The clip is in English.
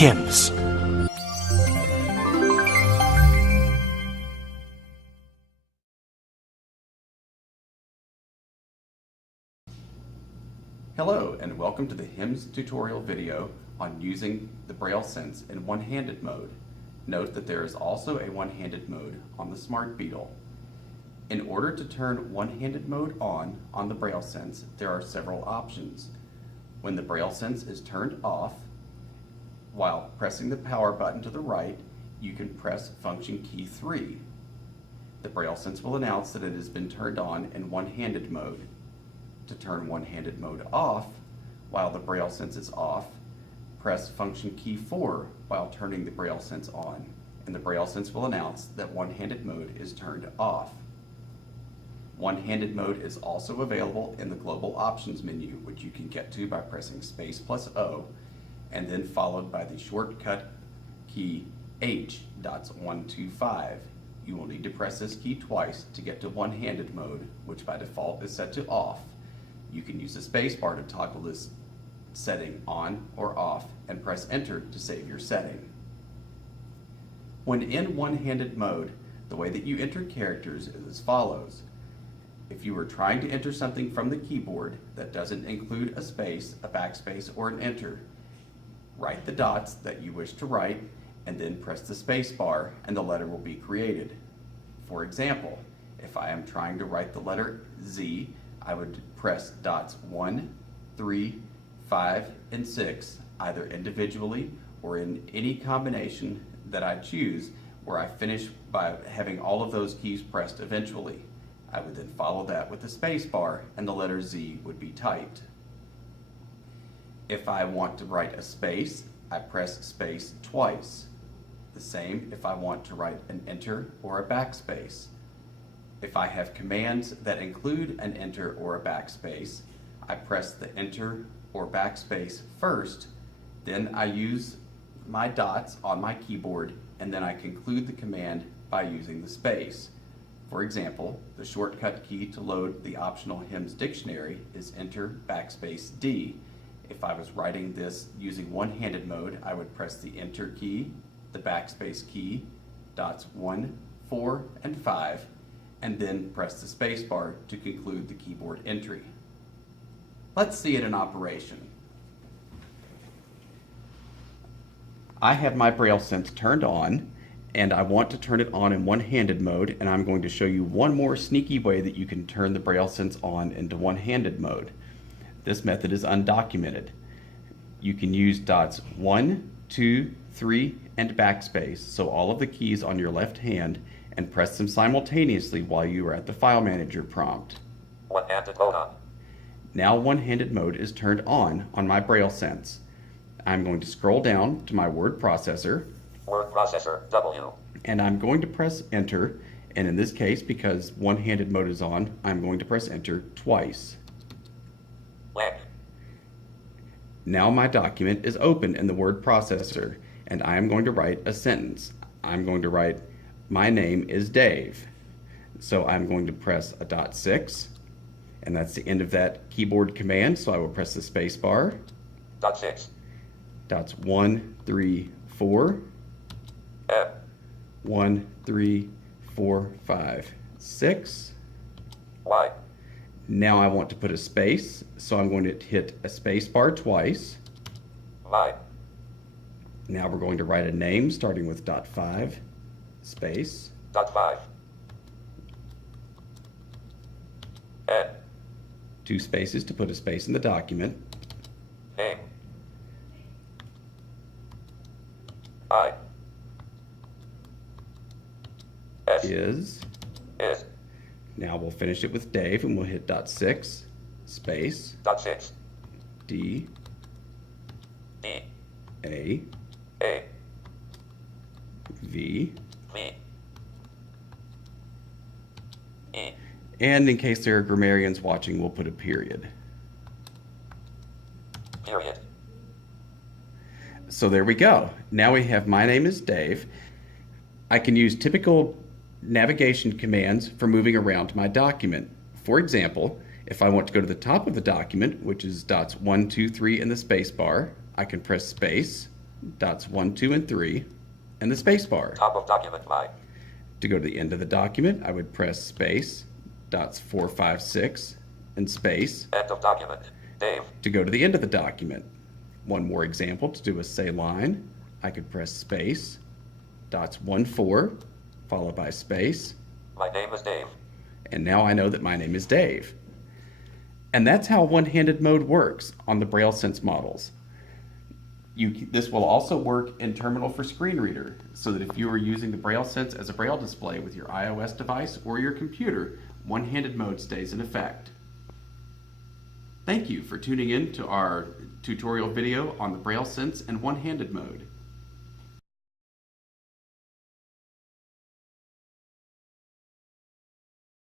HIMS. Hello and welcome to the HIMS tutorial video on using the Braille Sense in one-handed mode. Note that there is also a one-handed mode on the Smart Beetle. In order to turn one-handed mode on the Braille Sense, there are several options. When the Braille Sense is turned off, while pressing the power button to the right, you can press function key 3. The Braille Sense will announce that it has been turned on in one-handed mode. To turn one-handed mode off, while the Braille Sense is off, press function key 4 while turning the Braille Sense on, and the Braille Sense will announce that one-handed mode is turned off. One-handed mode is also available in the Global Options menu, which you can get to by pressing space plus O, and then followed by the shortcut key H.125. You will need to press this key twice to get to one-handed mode, which by default is set to off. You can use the space bar to toggle this setting on or off and press enter to save your setting. When in one-handed mode, the way that you enter characters is as follows. If you were trying to enter something from the keyboard that doesn't include a space, a backspace, or an enter, write the dots that you wish to write and then press the space bar and the letter will be created. For example, if I am trying to write the letter Z, I would press dots 1, 3, 5, and 6, either individually or in any combination that I choose, where I finish by having all of those keys pressed eventually. I would then follow that with the space bar and the letter Z would be typed. If I want to write a space, I press space twice. The same if I want to write an enter or a backspace. If I have commands that include an enter or a backspace, I press the enter or backspace first, then I use my dots on my keyboard, and then I conclude the command by using the space. For example, the shortcut key to load the optional HIMS dictionary is enter backspace D. If I was writing this using one-handed mode, I would press the enter key, the backspace key, dots 1, 4, and 5, and then press the space bar to conclude the keyboard entry. Let's see it in operation. I have my Braille Sense turned on, and I want to turn it on in one-handed mode, and I'm going to show you one more sneaky way that you can turn the Braille Sense on into one-handed mode. This method is undocumented. You can use dots 1, 2, 3, and backspace, so all of the keys on your left hand, and press them simultaneously while you are at the File Manager prompt. One-handed mode on. Now one-handed mode is turned on my Braille Sense. I'm going to scroll down to my word processor. Word processor, W. And I'm going to press enter, and in this case, because one-handed mode is on, I'm going to press enter twice. Leg. Now my document is open in the word processor, and I am going to write a sentence. I'm going to write, my name is Dave. So I'm going to press a dot 6, and that's the end of that keyboard command, so I will press the space bar. Dot 6. Dots 1, 3, 4. M. 1, 3, 4, 5, 6. Y. Now I want to put a space, so I'm going to hit a space bar twice. Y. Now we're going to write a name starting with dot 5, space. Dot 5. N. 2 spaces to put a space in the document. Name. I. S. Is. Is. Now we'll finish it with Dave, and we'll hit dot 6, space. Dot 6. D. D. A. A. V. V. E. And in case there are grammarians watching, we'll put a period. Period. So there we go. Now we have my name is Dave. I can use typical navigation commands for moving around my document. For example, if I want to go to the top of the document, which is dots 1, 2, 3 in the space bar, I can press space. dots 1, 2, and 3, and the space bar. Top of document Y. To go to the end of the document, I would press space, dots 4, 5, 6, and space. End of document. Dave. To go to the end of the document. One more example, to do a say line, I could press space, dots 1, 4, followed by space, My name is Dave. and now I know that my name is Dave. And that's how one-handed mode works on the Braille Sense models. This will also work in Terminal for Screen Reader, so that if you are using the Braille Sense as a Braille display with your iOS device or your computer, one-handed mode stays in effect. Thank you for tuning in to our tutorial video on the Braille Sense and one-handed mode.